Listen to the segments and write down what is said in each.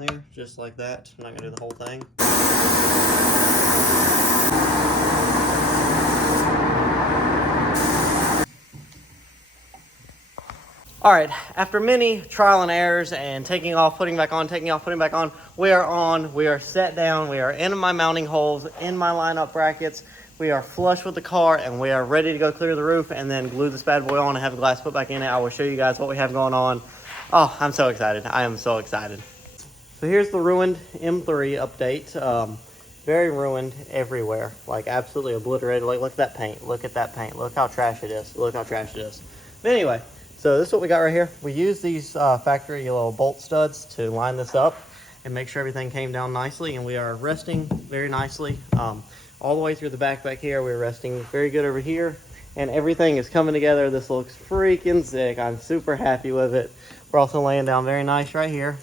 in there, just like that. I'm not gonna do the whole thing. All right, after many trial and errors and taking off, putting back on, taking off, putting back on, we are on, we are set down, we are in my mounting holes, in my lineup brackets, we are flush with the car, and we are ready to go clear the roof and then glue this bad boy on and have the glass put back in it. I will show you guys what we have going on. Oh, I'm so excited. I am so excited. So here's the ruined M3 update. Very ruined everywhere, like absolutely obliterated. Like, look at that paint, look at that paint, look how trash it is, look how trash it is. But anyway, so this is what we got right here. We used these factory little bolt studs to line this up and make sure everything came down nicely, and we are resting very nicely. All the way through the back here, we're resting very good over here, and everything is coming together. This looks freaking sick. I'm super happy with it. We're also laying down very nice right here.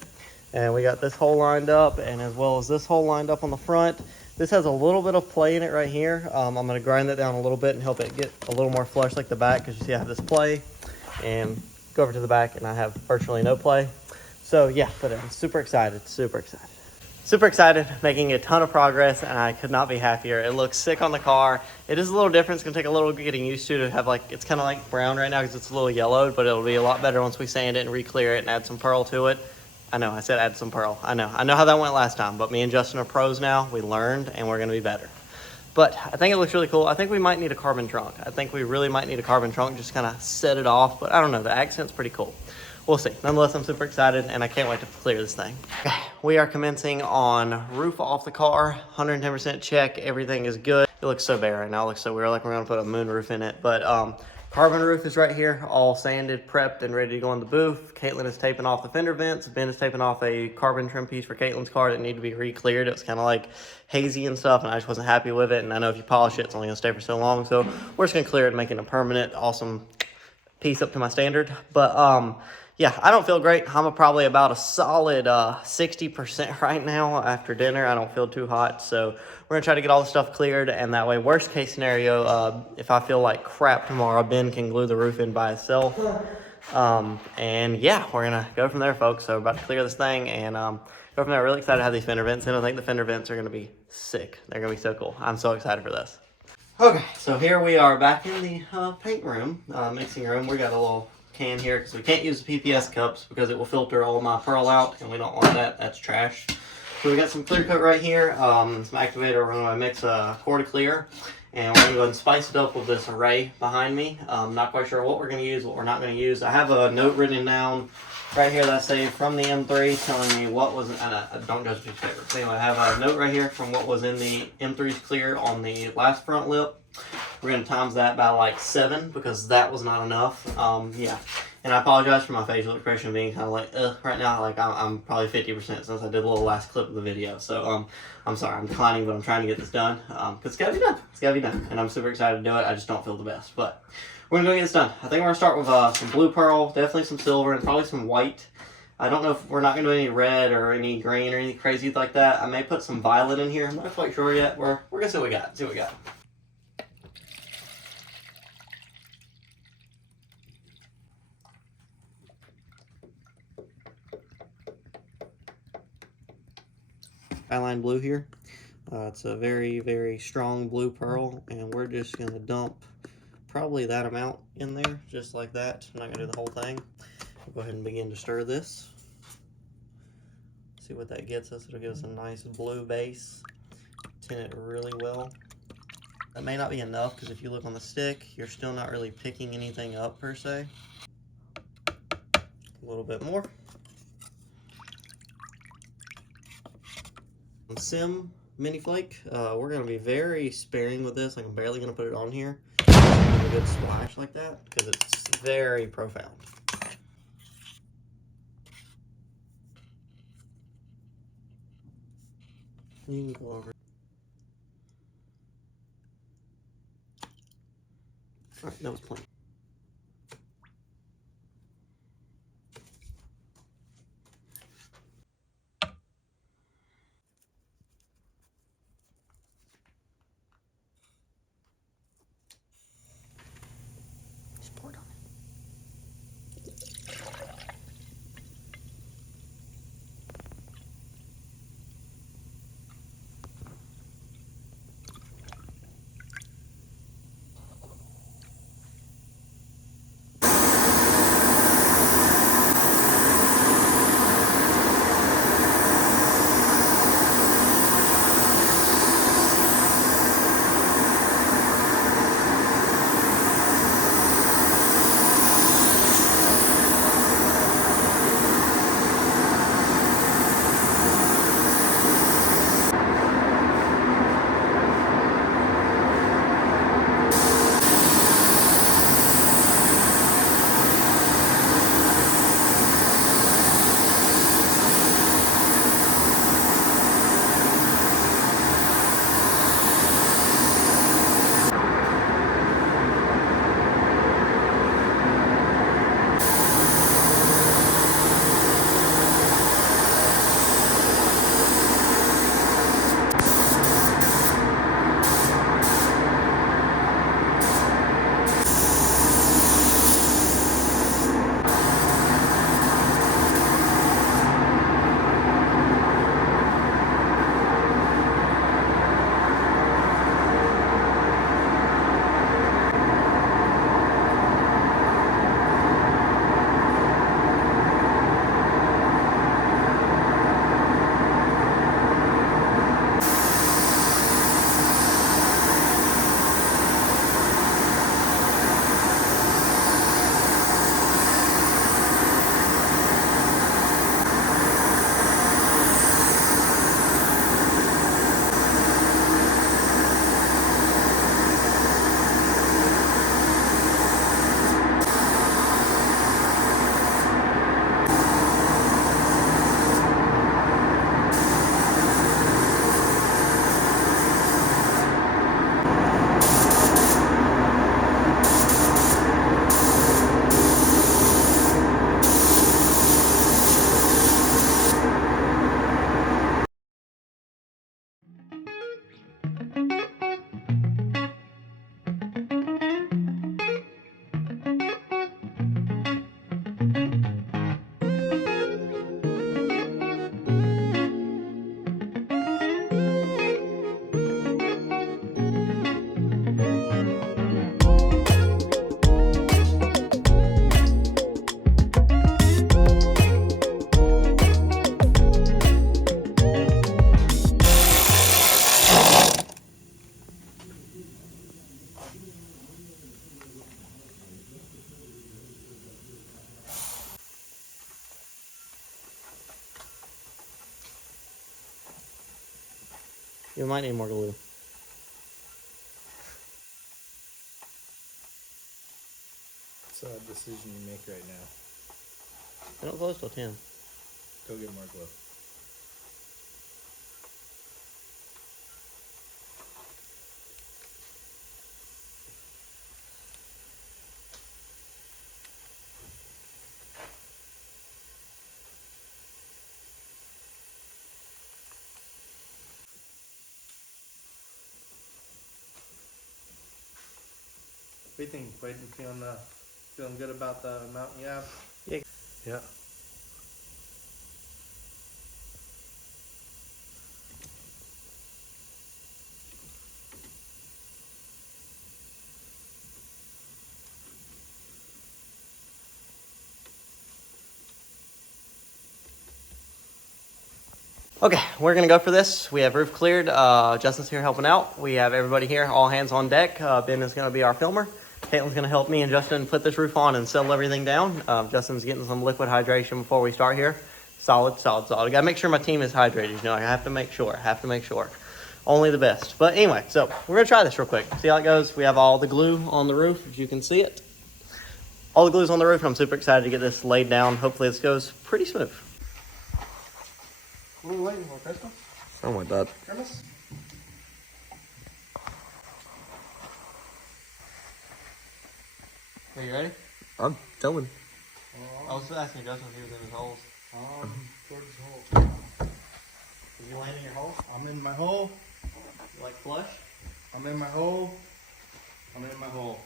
And we got this hole lined up, and as well as this hole lined up on the front. This has a little bit of play in it right here. I'm going to grind that down a little bit and help it get a little more flush like the back, because you see I have this play, and go over to the back and I have virtually no play. So yeah, but I'm super excited, super excited. Super excited, making a ton of progress, and I could not be happier. It looks sick on the car. It is a little different. It's going to take a little getting used to have, like, it's kind of like brown right now because it's a little yellowed, but it'll be a lot better once we sand it and re-clear it and add some pearl to it. I know, I said add some pearl. I know how that went last time, but me and Justin are pros now. We learned, and we're going to be better. But I think it looks really cool. I think we might need a carbon trunk. I think we really might need a carbon trunk, just kind of set it off. But I don't know, the accent's pretty cool. We'll see. Nonetheless, I'm super excited, and I can't wait to clear this thing. We are commencing on roof off the car. 110% check. Everything is good. It looks so bare right now. It looks so weird, like we're going to put a moon roof in it. But carbon roof is right here, all sanded, prepped, and ready to go in the booth. Caitlin is taping off the fender vents. Ben is taping off a carbon trim piece for Caitlin's car that needed to be re-cleared. It was kind of like hazy and stuff, and I just wasn't happy with it. And I know if you polish it, it's only going to stay for so long. So we're just going to clear it and make it a permanent, awesome piece up to my standard. But yeah, I don't feel great. I'm probably about a solid 60% right now after dinner. I don't feel too hot, so we're gonna try to get all the stuff cleared, and that way, worst case scenario, if I feel like crap tomorrow, Ben can glue the roof in by himself. And yeah, we're gonna go from there, folks. So we're about to clear this thing and go from there. Really excited to have these fender vents in. I think the fender vents are gonna be sick. They're gonna be so cool. I'm so excited for this. Okay, so here we are back in the paint room, mixing room. We got a little can here because we can't use the PPS cups because it will filter all my pearl out, and we don't want that. That's trash. So we got some clear coat right here, some activator. We're going to mix a Quarter Clear, and we're going to go and spice it up with this array behind me. Not quite sure what we're going to use, what we're not going to use. I have a note written down right here that I saved from the M3 telling me what was, and don't judge me favorite. So anyway, I have a note right here from what was in the M3's clear on the last front lip. We're going to times that by like 7 because that was not enough. Yeah. And I apologize for my facial expression being kind of like, right now. Like, I'm probably 50% since I did a little last clip of the video. So, I'm sorry. I'm declining, but I'm trying to get this done. Because it's got to be done. It's got to be done. And I'm super excited to do it. I just don't feel the best. But we're going to go get this done. I think we're going to start with some blue pearl, definitely some silver, and probably some white. I don't know if we're not going to do any red or any green or anything crazy like that. I may put some violet in here. I'm not quite sure yet. We're going to see what we got. See what we got. Skyline blue here. It's a very, very strong blue pearl, and we're just going to dump probably that amount in there, just like that. I'm not going to do the whole thing. We'll go ahead and begin to stir this. See what that gets us. It'll give us a nice blue base. Tint it really well. That may not be enough, because if you look on the stick, you're still not really picking anything up per se. A little bit more. Sim mini flake. We're going to be very sparing with this. Like, I'm barely going to put it on here. A good splash like that because it's very profound. You can go over. Alright, that was plenty. You might need more glue. It's a decision you make right now. They don't close till 10. Go get more glue. What do you think, Quaid? You feeling good about the amount you have? Yeah. Yeah. Okay, we're gonna go for this. We have roof cleared. Justin's here helping out. We have everybody here, all hands on deck. Ben is gonna be our filmer. Caitlin's gonna help me and Justin put this roof on and settle everything down. Justin's getting some liquid hydration before we start here. Solid. I gotta make sure my team is hydrated. You know, I have to make sure. Only the best. But anyway, so we're gonna try this real quick. See how it goes. We have all the glue on the roof, if you can see it. All the glue's on the roof, and I'm super excited to get this laid down. Hopefully this goes pretty smooth. What are we waiting for, Crystal? Something like that. Grimace? Are you ready? I'm telling. I was asking Justin if he was in his holes. Towards the hole. Did you land in your hole? I'm in my hole. You like flush? I'm in my hole. I'm in my hole.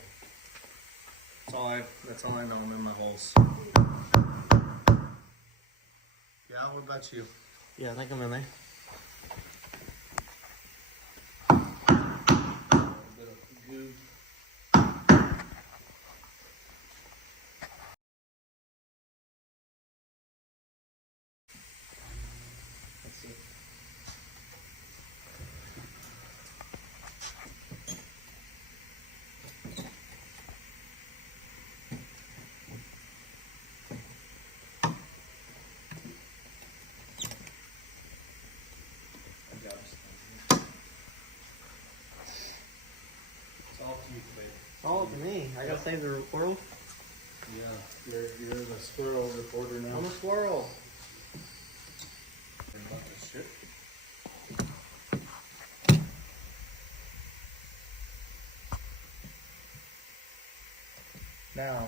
That's all I know. I'm in my holes. Yeah, what about you? Yeah, I think I'm in there. A bit of goo. Let's see. It's all to you, babe. It's all up to me. I gotta save the world. Yeah, you're the squirrel reporter now. I'm a squirrel. About this shit. Now,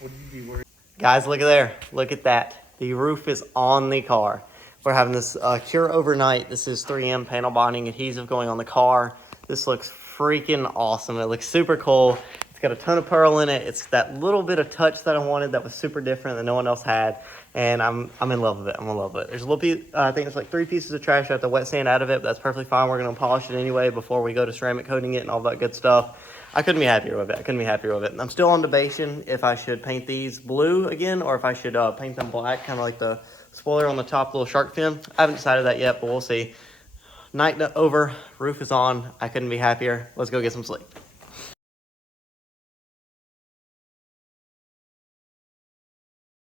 would you be worried? Guys, look at there. Look at that. The roof is on the car. We're having this cure overnight. This is 3M panel bonding adhesive going on the car. This looks freaking awesome. It looks super cool. It's got a ton of pearl in it. It's that little bit of touch that I wanted that was super different that no one else had. And I'm in love with it. I'm in love with it. There's a little piece, I think it's like 3 pieces of trash. I have to wet sand out of it, but that's perfectly fine. We're going to polish it anyway before we go to ceramic coating it and all that good stuff. I couldn't be happier with it. I'm still on debating if I should paint these blue again or if I should paint them black, kind of like the spoiler on the top little shark fin. I haven't decided that yet, but we'll see. Night over, roof is on. I couldn't be happier. Let's go get some sleep.